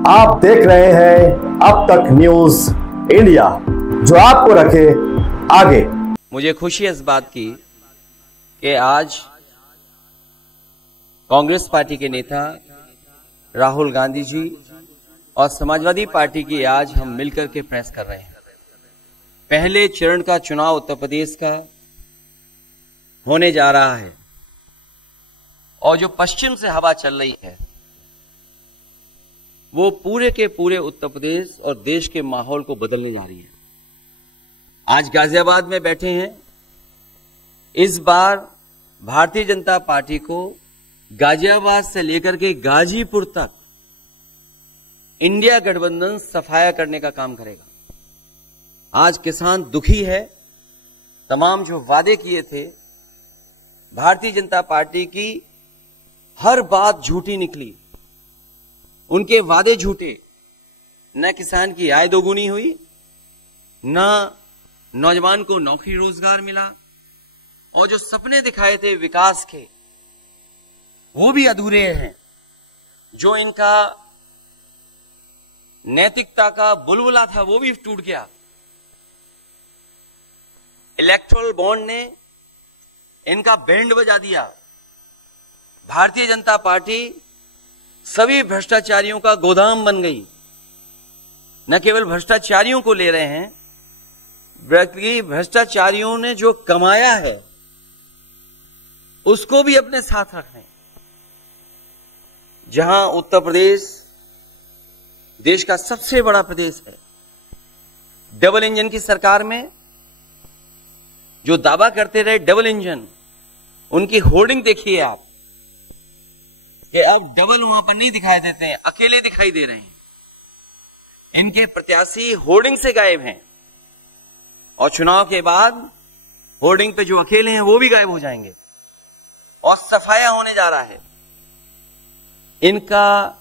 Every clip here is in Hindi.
आप देख रहे हैं अब तक न्यूज इंडिया, जो आपको रखे आगे। मुझे खुशी है इस बात की कि आज कांग्रेस पार्टी के नेता राहुल गांधी जी और समाजवादी पार्टी की आज हम मिलकर के प्रेस कर रहे हैं। पहले चरण का चुनाव उत्तर प्रदेश का होने जा रहा है और जो पश्चिम से हवा चल रही है वो पूरे के पूरे उत्तर प्रदेश और देश के माहौल को बदलने जा रही है। आज गाजियाबाद में बैठे हैं। इस बार भारतीय जनता पार्टी को गाजियाबाद से लेकर के गाजीपुर तक इंडिया गठबंधन सफाया करने का काम करेगा। आज किसान दुखी है। तमाम जो वादे किए थे, भारतीय जनता पार्टी की हर बात झूठी निकली, उनके वादे झूठे। न किसान की आय दोगुनी हुई, न नौजवान को नौकरी रोजगार मिला, और जो सपने दिखाए थे विकास के वो भी अधूरे हैं। जो इनका नैतिकता का बुलबुला था वो भी टूट गया। इलेक्टोरल बॉन्ड ने इनका बैंड बजा दिया। भारतीय जनता पार्टी सभी भ्रष्टाचारियों का गोदाम बन गई। न केवल भ्रष्टाचारियों को ले रहे हैं, बल्कि भ्रष्टाचारियों ने जो कमाया है उसको भी अपने साथ रख रहे हैं। जहां उत्तर प्रदेश देश का सबसे बड़ा प्रदेश है, डबल इंजन की सरकार में जो दावा करते रहे डबल इंजन, उनकी होर्डिंग देखिए आप कि अब डबल वहां पर नहीं दिखाई देते हैं, अकेले दिखाई दे रहे हैं। इनके प्रत्याशी होर्डिंग से गायब हैं और चुनाव के बाद होर्डिंग पे जो अकेले हैं वो भी गायब हो जाएंगे और सफाया होने जा रहा है। इनका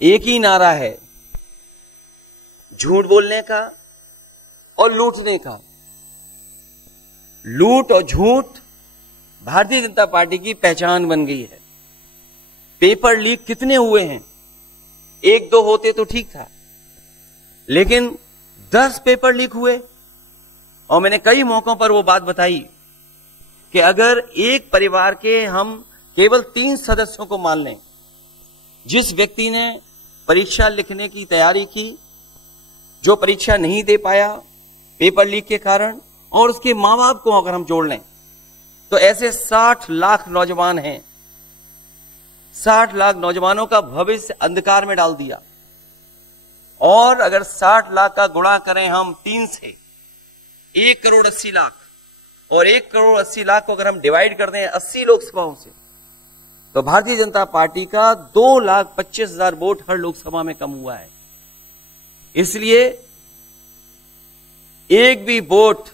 एक ही नारा है, झूठ बोलने का और लूटने का। लूट और झूठ भारतीय जनता पार्टी की पहचान बन गई है। पेपर लीक कितने हुए हैं? एक दो होते तो ठीक था, लेकिन 10 पेपर लीक हुए। और मैंने कई मौकों पर वो बात बताई कि अगर एक परिवार के हम केवल 3 सदस्यों को मान लें, जिस व्यक्ति ने परीक्षा लिखने की तैयारी की, जो परीक्षा नहीं दे पाया पेपर लीक के कारण, और उसके मां बाप को अगर हम जोड़ लें तो ऐसे 60 लाख नौजवान हैं। 60 लाख नौजवानों का भविष्य अंधकार में डाल दिया। और अगर 60 लाख का गुणा करें हम 3 से, 1 करोड़ 80 लाख, और 1 करोड़ 80 लाख को अगर हम डिवाइड कर दें 80 लोकसभाओं से, तो भारतीय जनता पार्टी का 2,25,000 वोट हर लोकसभा में कम हुआ है। इसलिए एक भी वोट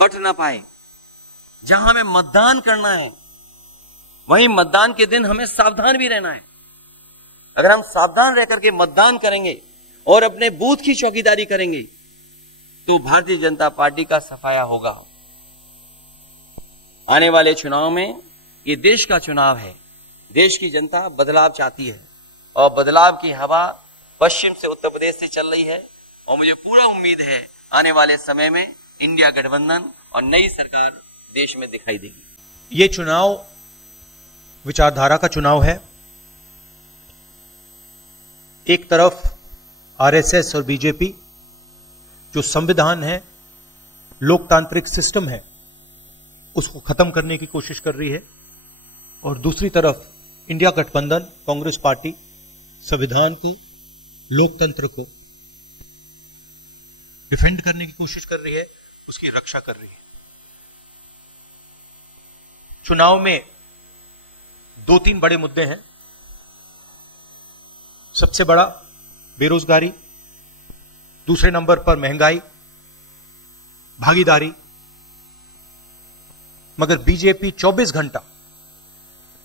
कट ना पाए। जहां हमें मतदान करना है वहीं मतदान के दिन हमें सावधान भी रहना है। अगर हम सावधान रह करके मतदान करेंगे और अपने बूथ की चौकीदारी करेंगे तो भारतीय जनता पार्टी का सफाया होगा। आने वाले चुनाव में, ये देश का चुनाव है, देश की जनता बदलाव चाहती है और बदलाव की हवा पश्चिम से उत्तर प्रदेश से चल रही है। और मुझे पूरा उम्मीद है आने वाले समय में इंडिया गठबंधन और नई सरकार देश में दिखाई देगी। ये चुनाव विचारधारा का चुनाव है। एक तरफ आरएसएस और बीजेपी जो संविधान है, लोकतांत्रिक सिस्टम है, उसको खत्म करने की कोशिश कर रही है, और दूसरी तरफ इंडिया गठबंधन कांग्रेस पार्टी संविधान को, लोकतंत्र को डिफेंड करने की कोशिश कर रही है, उसकी रक्षा कर रही है। चुनाव में 2-3 बड़े मुद्दे हैं। सबसे बड़ा बेरोजगारी, दूसरे नंबर पर महंगाई, भागीदारी। मगर बीजेपी 24 घंटा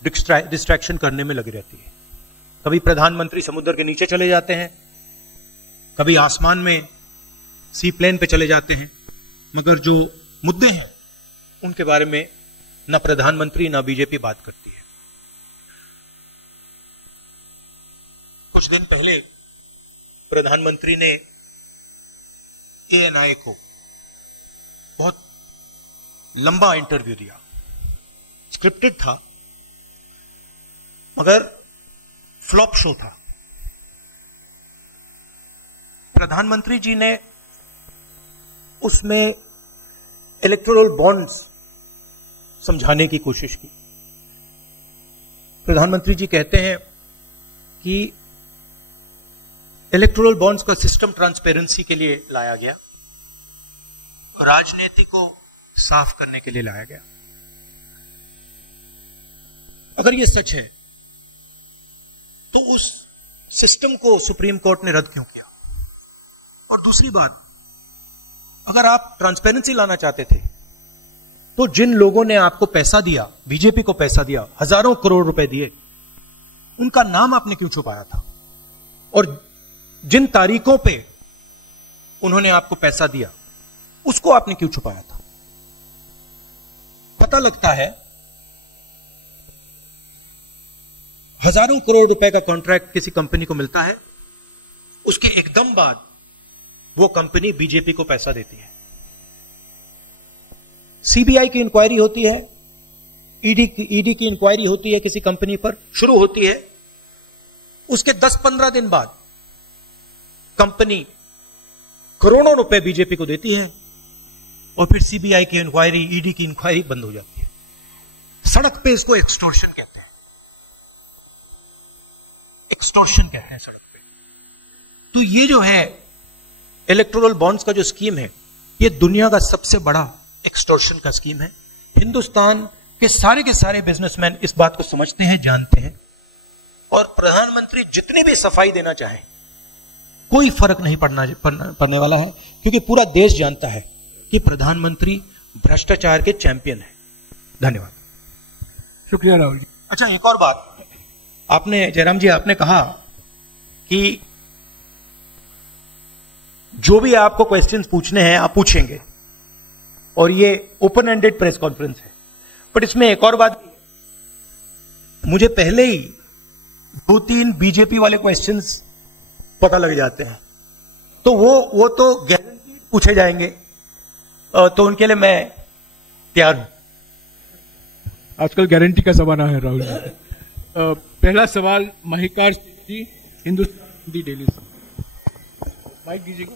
डिस्ट्रैक्शन करने में लगी रहती है। कभी प्रधानमंत्री समुद्र के नीचे चले जाते हैं, कभी आसमान में सी प्लेन पे चले जाते हैं, मगर जो मुद्दे हैं उनके बारे में न प्रधानमंत्री न बीजेपी बात करती है। कुछ दिन पहले प्रधानमंत्री ने ANI को बहुत लंबा इंटरव्यू दिया, स्क्रिप्टेड था मगर फ्लॉप शो था। प्रधानमंत्री जी ने उसमें इलेक्टोरल बॉन्ड्स समझाने की कोशिश की। प्रधानमंत्री जी कहते हैं कि इलेक्टोरल बॉन्ड्स का सिस्टम ट्रांसपेरेंसी के लिए लाया गया, राजनीति को साफ करने के लिए लाया गया। अगर यह सच है तो उस सिस्टम को सुप्रीम कोर्ट ने रद्द क्यों किया? और दूसरी बात, अगर आप ट्रांसपेरेंसी लाना चाहते थे तो जिन लोगों ने आपको पैसा दिया, बीजेपी को पैसा दिया, हजारों करोड़ रुपए दिए, उनका नाम आपने क्यों छुपाया था? और जिन तारीखों पे उन्होंने आपको पैसा दिया उसको आपने क्यों छुपाया था? पता लगता है हजारों करोड़ रुपए का कॉन्ट्रैक्ट किसी कंपनी को मिलता है, उसके एकदम बाद वो कंपनी बीजेपी को पैसा देती है। सीबीआई की इंक्वायरी होती है, ईडी की इंक्वायरी होती है किसी कंपनी पर, शुरू होती है, उसके 10-15 दिन बाद कंपनी करोड़ों रुपए बीजेपी को देती है और फिर सीबीआई की इंक्वायरी, ईडी की इंक्वायरी बंद हो जाती है। सड़क पे इसको एक्सटॉर्शन कहते हैं, एक्सटॉर्शन कहते हैं सड़क पे। तो ये जो है इलेक्टोरल बॉन्ड्स का जो स्कीम है, ये दुनिया का सबसे बड़ा एक्सटॉर्शन का स्कीम है। हिंदुस्तान के सारे बिजनेसमैन इस बात को समझते हैं, जानते हैं, और प्रधानमंत्री जितनी भी सफाई देना चाहें कोई फर्क नहीं पड़ने वाला है, क्योंकि पूरा देश जानता है कि प्रधानमंत्री भ्रष्टाचार के चैंपियन है। धन्यवाद। शुक्रिया राहुल जी। अच्छा, एक और बात, आपने जयराम जी आपने कहा कि जो भी आपको क्वेश्चंस पूछने हैं आप पूछेंगे और ये ओपन एंडेड प्रेस कॉन्फ्रेंस है। बट इसमें एक और बात, मुझे पहले ही 2-3 बीजेपी वाले क्वेश्चंस पता लग जाते हैं, तो वो तो गारंटी पूछे जाएंगे, तो उनके लिए मैं तैयार हूं। आजकल गारंटी का जमाना है राहुल जी। पहला सवाल महिकार जी, हिंदुस्तान दिल्ली से। माइक दीजिएगा।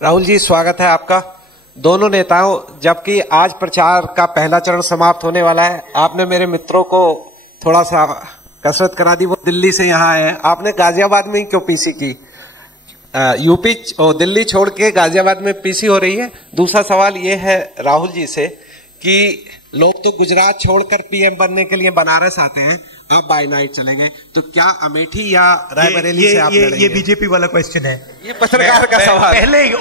राहुल जी, स्वागत है आपका। दोनों नेताओं, जबकि आज प्रचार का पहला चरण समाप्त होने वाला है, आपने मेरे मित्रों को थोड़ा सा कसरत करा दी, वो दिल्ली से यहाँ आए हैं। आपने गाजियाबाद में ही क्यों पीसी की? यूपी दिल्ली छोड़ के गाजियाबाद में पीसी हो रही है। दूसरा सवाल ये है राहुल जी से कि लोग तो गुजरात छोड़कर पीएम बनने के लिए बनारस आते हैं, आप बाय नाइट चले गए, तो क्या अमेठी या रायबरेली से आप लड़ेंगे? ये बीजेपी वाला क्वेश्चन है, ये पत्रकार का सवाल। पहले ही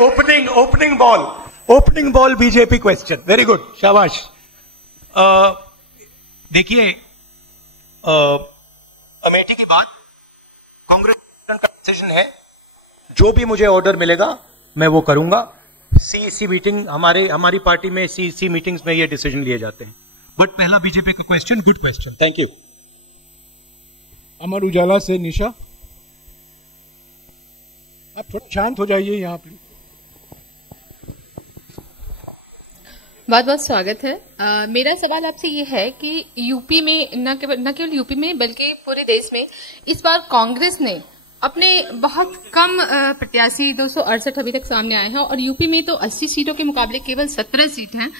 opening ball BJP question. Very good, शाबाश। देखिए, अमेठी के बाद कांग्रेस का डिसीजन है, जो भी मुझे ऑर्डर मिलेगा मैं वो करूंगा। सीईसी मीटिंग, हमारी पार्टी में सीईसी मीटिंग्स में ये डिसीजन लिए जाते हैं। बट पहला बीजेपी का question, good question, thank you. Amar Ujala से निशा, आप थोड़ा शांत हो जाइए यहाँ पे। बहुत बहुत स्वागत है। मेरा सवाल आपसे ये है कि यूपी में न केवल यूपी में बल्कि पूरे देश में इस बार कांग्रेस ने अपने बहुत कम प्रत्याशी 268 अभी तक सामने आए हैं, और यूपी में तो 80 सीटों के मुकाबले केवल 17 सीट हैं।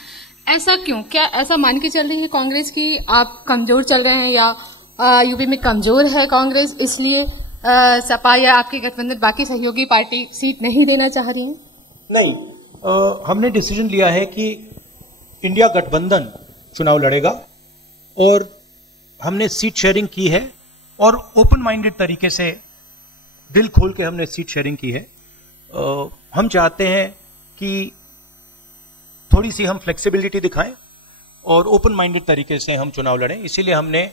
ऐसा क्यों? क्या ऐसा मान के चल रही है कांग्रेस की आप कमजोर चल रहे हैं, या यूपी में कमजोर है कांग्रेस इसलिए सपा या आपके गठबंधन बाकी सहयोगी पार्टी सीट नहीं देना चाह रही है? नहीं, हमने डिसीजन लिया है कि इंडिया गठबंधन चुनाव लड़ेगा और हमने सीट शेयरिंग की है, और ओपन माइंडेड तरीके से, दिल खोल के हमने सीट शेयरिंग की है। हम चाहते हैं कि थोड़ी सी हम फ्लेक्सिबिलिटी दिखाएं और ओपन माइंडेड तरीके से हम चुनाव लड़ें, इसीलिए हमने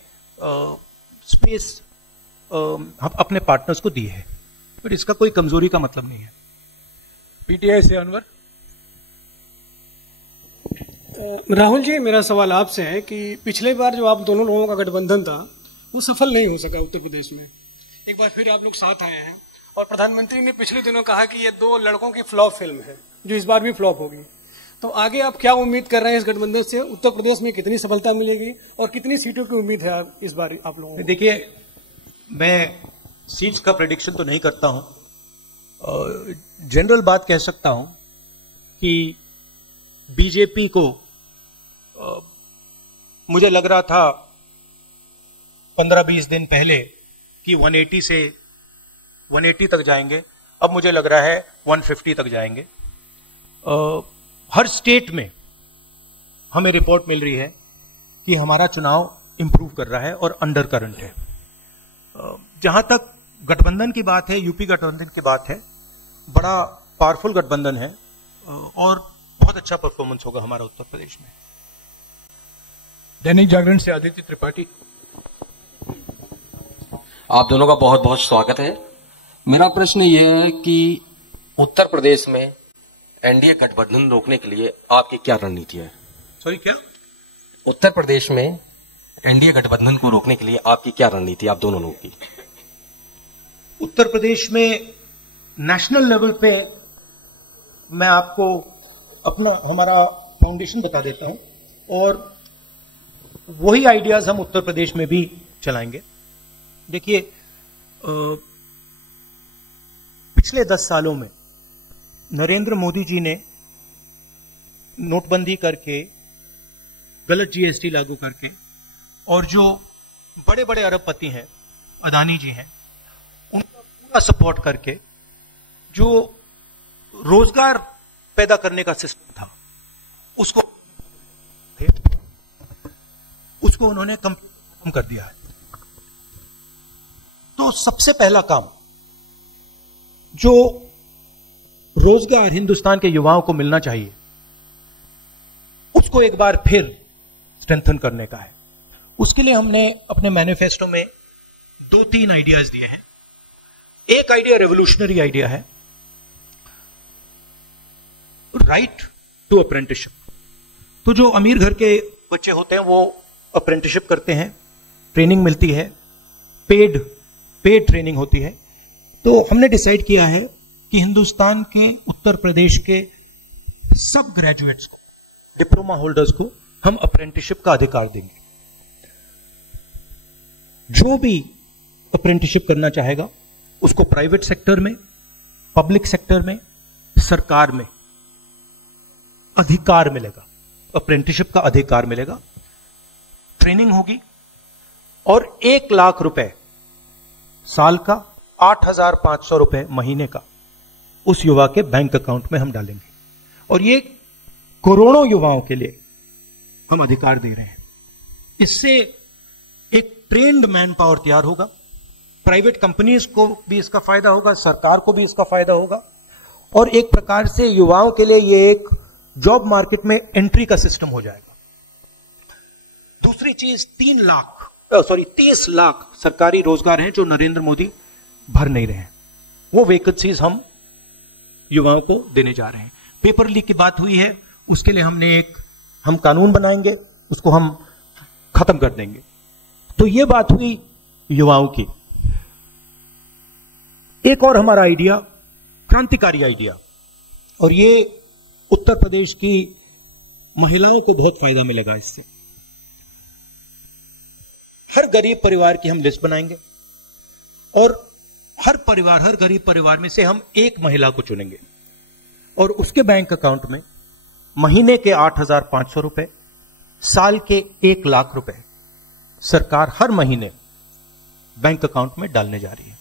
स्पेस अपने पार्टनर्स को दी है, पर इसका कोई कमजोरी का मतलब नहीं है। पीटीआई से अनवर। राहुल जी, मेरा सवाल आपसे है कि पिछले बार जो आप दोनों लोगों का गठबंधन था वो सफल नहीं हो सका उत्तर प्रदेश में। एक बार फिर आप लोग साथ आए हैं और प्रधानमंत्री ने पिछले दिनों कहा कि ये दो लड़कों की फ्लॉप फिल्म है जो इस बार भी फ्लॉप होगी। तो आगे आप क्या उम्मीद कर रहे हैं इस गठबंधन से? उत्तर प्रदेश में कितनी सफलता मिलेगी और कितनी सीटों की उम्मीद है इस बार आप लोगों को? देखिए, मैं सीट्स का प्रेडिक्शन तो नहीं करता हूं। जनरल बात कह सकता हूं कि बीजेपी को मुझे लग रहा था 15-20 दिन पहले कि 180 तक जाएंगे, अब मुझे लग रहा है 150 तक जाएंगे। हर स्टेट में हमें रिपोर्ट मिल रही है कि हमारा चुनाव इंप्रूव कर रहा है और अंडर करंट है। जहां तक गठबंधन की बात है, यूपी गठबंधन की बात है, बड़ा पावरफुल गठबंधन है और बहुत अच्छा परफॉर्मेंस होगा हमारा उत्तर प्रदेश में। दैनिक जागरण से आदित्य त्रिपाठी। आप दोनों का बहुत बहुत स्वागत है। मेरा प्रश्न यह है कि उत्तर प्रदेश में एनडीए गठबंधन रोकने के लिए आपकी क्या रणनीति है? सॉरी, क्या? उत्तर प्रदेश में एनडीए गठबंधन को रोकने के लिए आपकी क्या रणनीति, आप दोनों लोगों की? उत्तर प्रदेश में नेशनल लेवल पे मैं आपको हमारा फाउंडेशन बता देता हूं और वही आइडियाज हम उत्तर प्रदेश में भी चलाएंगे। देखिए, पिछले 10 सालों में नरेंद्र मोदी जी ने नोटबंदी करके, गलत जीएसटी लागू करके और जो बड़े बड़े अरबपति हैं, अदानी जी हैं, उनका पूरा सपोर्ट करके जो रोजगार पैदा करने का सिस्टम था उसको उन्होंने खत्म कर दिया है। तो सबसे पहला काम जो रोजगार हिंदुस्तान के युवाओं को मिलना चाहिए उसको एक बार फिर स्ट्रेंथन करने का है। उसके लिए हमने अपने मैनिफेस्टो में 2-3 आइडियाज दिए हैं। एक आइडिया रेवोल्यूशनरी आइडिया है, राइट टू अप्रेंटिसशिप। तो जो अमीर घर के बच्चे होते हैं वो अप्रेंटिसशिप करते हैं, ट्रेनिंग मिलती है, पेड ट्रेनिंग होती है। तो हमने डिसाइड किया है कि हिंदुस्तान के उत्तर प्रदेश के सब ग्रेजुएट्स को, डिप्लोमा होल्डर्स को हम अप्रेंटिसशिप का अधिकार देंगे। जो भी अप्रेंटिसशिप करना चाहेगा उसको प्राइवेट सेक्टर में, पब्लिक सेक्टर में, सरकार में अधिकार मिलेगा, अप्रेंटिसशिप का अधिकार मिलेगा, ट्रेनिंग होगी और 1 लाख रुपए साल का, 8,500 रुपए महीने का उस युवा के बैंक अकाउंट में हम डालेंगे। और ये करोड़ों युवाओं के लिए हम अधिकार दे रहे हैं। इससे एक ट्रेन्ड मैन पावर तैयार होगा, प्राइवेट कंपनीज को भी इसका फायदा होगा, सरकार को भी इसका फायदा होगा और एक प्रकार से युवाओं के लिए ये एक जॉब मार्केट में एंट्री का सिस्टम हो जाएगा। दूसरी चीज 30 लाख सरकारी रोजगार हैं जो नरेंद्र मोदी भर नहीं रहे हैं, वो वैकेंसीज हम युवाओं को देने जा रहे हैं। पेपर लीक की बात हुई है, उसके लिए हम कानून बनाएंगे, उसको हम खत्म कर देंगे। तो ये बात हुई युवाओं की। एक और हमारा आइडिया, क्रांतिकारी आइडिया, और ये उत्तर प्रदेश की महिलाओं को बहुत फायदा मिलेगा इससे। हर गरीब परिवार की हम लिस्ट बनाएंगे और हर गरीब परिवार में से हम एक महिला को चुनेंगे और उसके बैंक अकाउंट में महीने के 8,500 रुपए, साल के 1 लाख रुपए सरकार हर महीने बैंक अकाउंट में डालने जा रही है।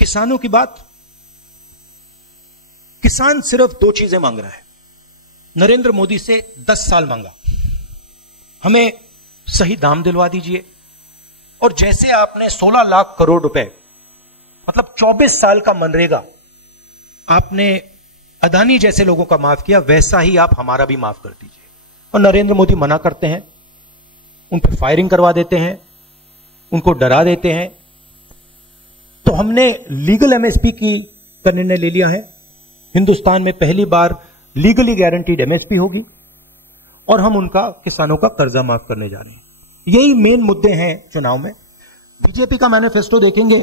किसानों की बात, किसान सिर्फ 2 चीजें मांग रहा है। नरेंद्र मोदी से 10 साल मांगा, हमें सही दाम दिलवा दीजिए। और जैसे आपने 16 लाख करोड़ रुपए, मतलब 24 साल का मनरेगा आपने अदानी जैसे लोगों का माफ किया, वैसा ही आप हमारा भी माफ कर दीजिए। और नरेंद्र मोदी मना करते हैं, उन पर फायरिंग करवा देते हैं, उनको डरा देते हैं। तो हमने लीगल एमएसपी का निर्णय ले लिया है। हिंदुस्तान में पहली बार लीगली गारंटीड एमएसपी होगी और हम उनका किसानों का कर्जा माफ करने जा रहे हैं। यही मेन मुद्दे हैं चुनाव में। बीजेपी का मैनिफेस्टो देखेंगे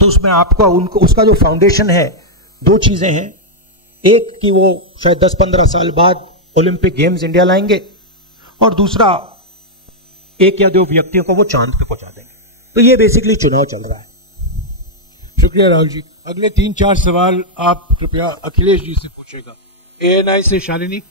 तो उसमें आपको उसका जो फाउंडेशन है, दो चीजें हैं। एक कि वो शायद 10-15 साल बाद ओलंपिक गेम्स इंडिया लाएंगे और दूसरा एक या दो व्यक्तियों को वो चांद पे पहुंचा देंगे। तो ये बेसिकली चुनाव चल रहा है। शुक्रिया राहुल जी। अगले 3-4 सवाल आप कृपया अखिलेश जी से पूछेगा। एएनआई से शालिनी।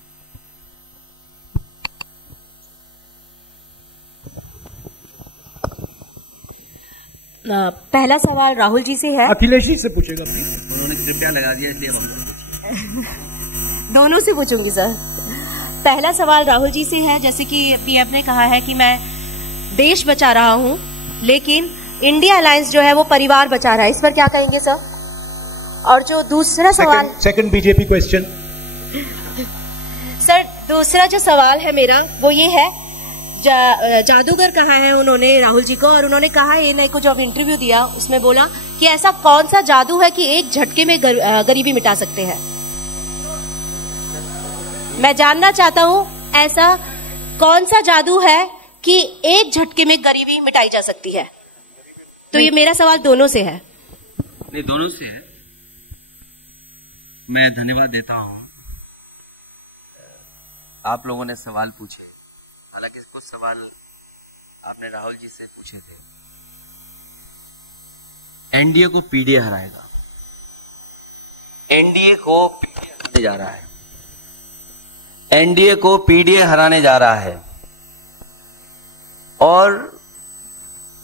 पहला सवाल राहुल जी से है। अखिलेश जी से पूछेगा प्लीज। उन्होंने कृपया लगा दिया इसलिए हम दोनों से पूछूंगी सर। पहला सवाल राहुल जी से है, जैसे कि पीएम ने कहा है कि मैं देश बचा रहा हूं, लेकिन इंडिया अलायंस जो है वो परिवार बचा रहा है, इस पर क्या कहेंगे सर? और जो दूसरा सवाल सेकंड बीजेपी क्वेश्चन सर, दूसरा जो सवाल है मेरा वो ये है, जादूगर कहा है उन्होंने राहुल जी को, और उन्होंने कहा एएनआई को जब इंटरव्यू दिया उसमें बोला कि ऐसा कौन सा जादू है कि एक झटके में गरीबी मिटा सकते हैं। मैं जानना चाहता हूं ऐसा कौन सा जादू है कि एक झटके में गरीबी मिटाई जा सकती है। तो ये मेरा सवाल दोनों से है। नहीं, दोनों से है। मैं धन्यवाद देता हूं, आप लोगों ने सवाल पूछे। हालांकि कुछ सवाल आपने राहुल जी से पूछे थे। एनडीए को पीडीए हराएगा, एनडीए को पीडीए हराने जा रहा है, एनडीए को पीडीए हराने जा रहा है। और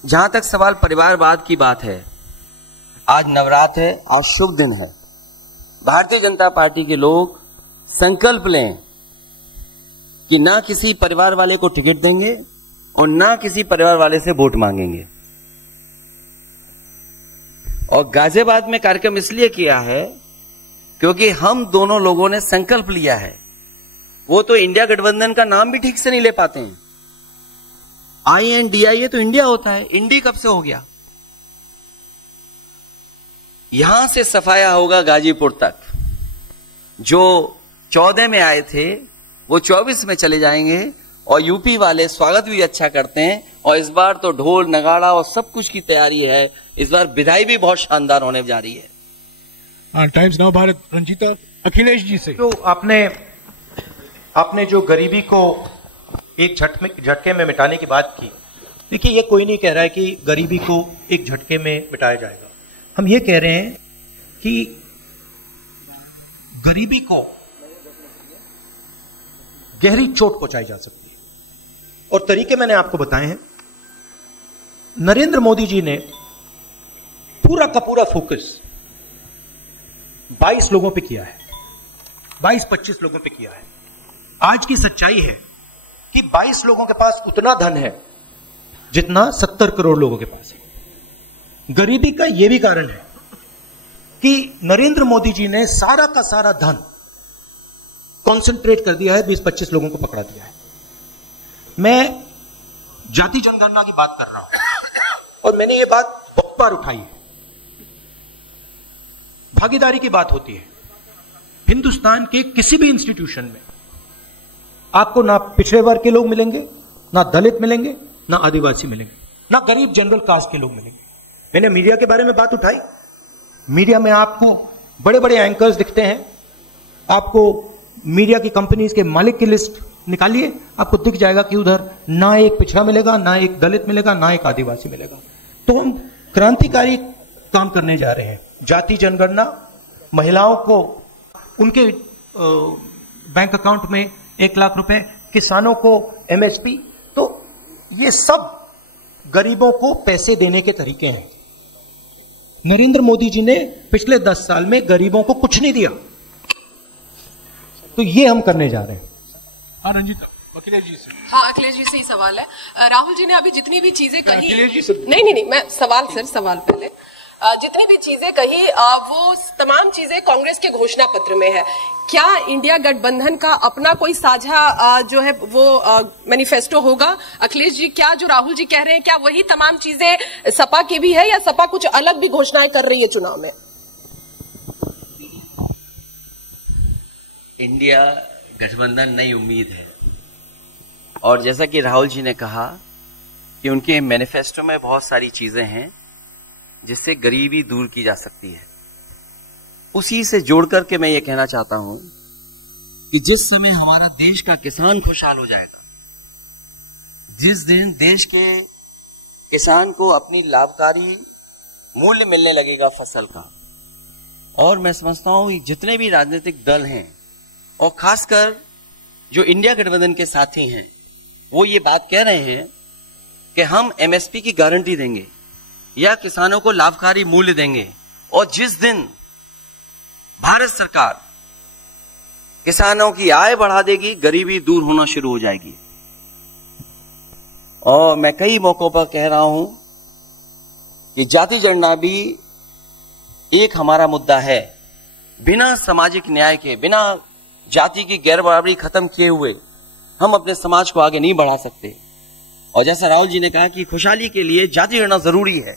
जहां तक सवाल परिवारवाद की बात है, आज नवरात्र है, आज शुभ दिन है। भारतीय जनता पार्टी के लोग संकल्प लें कि ना किसी परिवार वाले को टिकट देंगे और ना किसी परिवार वाले से वोट मांगेंगे। और गाजियाबाद में कार्यक्रम इसलिए किया है क्योंकि हम दोनों लोगों ने संकल्प लिया है। वो तो इंडिया गठबंधन का नाम भी ठीक से नहीं ले पाते हैं। INDIA तो इंडिया होता है, इंडी कब से हो गया? यहां से सफाया होगा गाजीपुर तक। जो 14 में आए थे वो 24 में चले जाएंगे। और यूपी वाले स्वागत भी अच्छा करते हैं। और इस बार तो ढोल नगाड़ा और सब कुछ की तैयारी है। इस बार विदाई भी बहुत शानदार होने जा रही है। Times Now Bharat, Ranjeeta. अखिलेश जी से। तो आपने जो गरीबी को एक झटके में मिटाने की बात की, देखिए ये कोई नहीं कह रहा है कि गरीबी को एक झटके में मिटाया जाएगा। हम ये कह रहे हैं कि गरीबी को गहरी चोट पहुंचाई जा सकती है। और तरीके मैंने आपको बताए हैं। नरेंद्र मोदी जी ने पूरा का पूरा फोकस 22 लोगों पे किया है, 22-25 लोगों पे किया है। आज की सच्चाई है कि 22 लोगों के पास उतना धन है जितना 70 करोड़ लोगों के पास है। गरीबी का यह भी कारण है कि नरेंद्र मोदी जी ने सारा का सारा धन कॉन्सेंट्रेट कर दिया है, 20-25 लोगों को पकड़ा दिया है। मैं जाति जनगणना की बात कर रहा हूं और मैंने ये बात बहुत बार उठाई है। भागीदारी की बात होती है। हिंदुस्तान के किसी भी इंस्टीट्यूशन में आपको ना पिछड़े वर्ग के लोग मिलेंगे, ना दलित मिलेंगे, ना आदिवासी मिलेंगे, ना गरीब जनरल कास्ट के लोग मिलेंगे। मैंने मीडिया के बारे में बात उठाई। मीडिया में आपको बड़े बड़े एंकर्स दिखते हैं। आपको मीडिया की कंपनीज के मालिक की लिस्ट निकालिए, आपको दिख जाएगा कि उधर ना एक पिछड़ा मिलेगा, ना एक दलित मिलेगा, ना एक आदिवासी मिलेगा। तो हम क्रांतिकारी काम करने जा रहे हैं। जाति जनगणना, महिलाओं को उनके बैंक अकाउंट में 1 लाख रुपए, किसानों को MSP। तो ये सब गरीबों को पैसे देने के तरीके हैं। नरेंद्र मोदी जी ने पिछले 10 साल में गरीबों को कुछ नहीं दिया। तो ये हम करने जा रहे हैं। हाँ रंजीता, अखिलेश जी से। हाँ, अखिलेश जी से ही सवाल है। राहुल जी ने अभी जितनी भी चीजें कही, अखिलेश जी से। नहीं, मैं सवाल पहले। जितनी भी चीजें कही वो तमाम चीजें कांग्रेस के घोषणा पत्र में है। क्या इंडिया गठबंधन का अपना कोई साझा जो है वो मैनिफेस्टो होगा? अखिलेश जी, क्या जो राहुल जी कह रहे हैं क्या वही तमाम चीजें सपा की भी है या सपा कुछ अलग भी घोषणाएं कर रही है चुनाव में? इंडिया गठबंधन नई उम्मीद है, और जैसा कि राहुल जी ने कहा कि उनके मैनिफेस्टो में बहुत सारी चीजें हैं जिससे गरीबी दूर की जा सकती है। उसी से जोड़ करके मैं ये कहना चाहता हूं कि जिस समय हमारा देश का किसान खुशहाल हो जाएगा, जिस दिन देश के किसान को अपनी लाभकारी मूल्य मिलने लगेगा फसल का, और मैं समझता हूं कि जितने भी राजनीतिक दल हैं और खासकर जो इंडिया गठबंधन के साथी हैं, वो ये बात कह रहे हैं कि हम एमएसपी की गारंटी देंगे या किसानों को लाभकारी मूल्य देंगे, और जिस दिन भारत सरकार किसानों की आय बढ़ा देगी, गरीबी दूर होना शुरू हो जाएगी। और मैं कई मौकों पर कह रहा हूं कि जाति जनगणना भी एक हमारा मुद्दा है। बिना सामाजिक न्याय के, बिना जाति की गैर बराबरी खत्म किए हुए हम अपने समाज को आगे नहीं बढ़ा सकते। और जैसा राहुल जी ने कहा कि खुशहाली के लिए जाति गणना जरूरी है,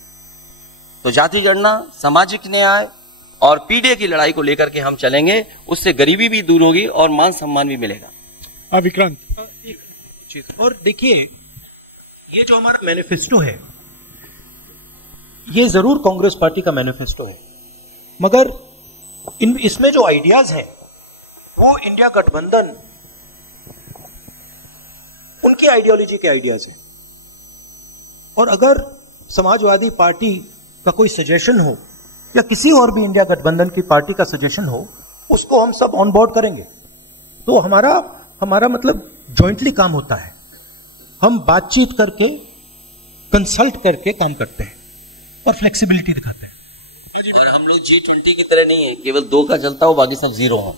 तो जाति गणना, सामाजिक न्याय और पीढ़ी की लड़ाई को लेकर के हम चलेंगे, उससे गरीबी भी दूर होगी और मान सम्मान भी मिलेगा। विक्रांत, और देखिए, ये जो हमारा मैनिफेस्टो है, ये जरूर कांग्रेस पार्टी का मैनिफेस्टो है, मगर इसमें जो आइडियाज हैं वो इंडिया गठबंधन उनकी आइडियोलॉजी के आइडियाज हैं। और अगर समाजवादी पार्टी का कोई सजेशन हो या किसी और भी इंडिया गठबंधन की पार्टी का सजेशन हो, उसको हम सब ऑन बोर्ड करेंगे। तो हमारा मतलब जॉइंटली काम होता है, हम बातचीत करके, कंसल्ट करके काम करते हैं और फ्लेक्सिबिलिटी दिखाते हैं। और हम लोग G20 की तरह नहीं है, केवल 2 का चलता हो, बाकी सब 0 हो।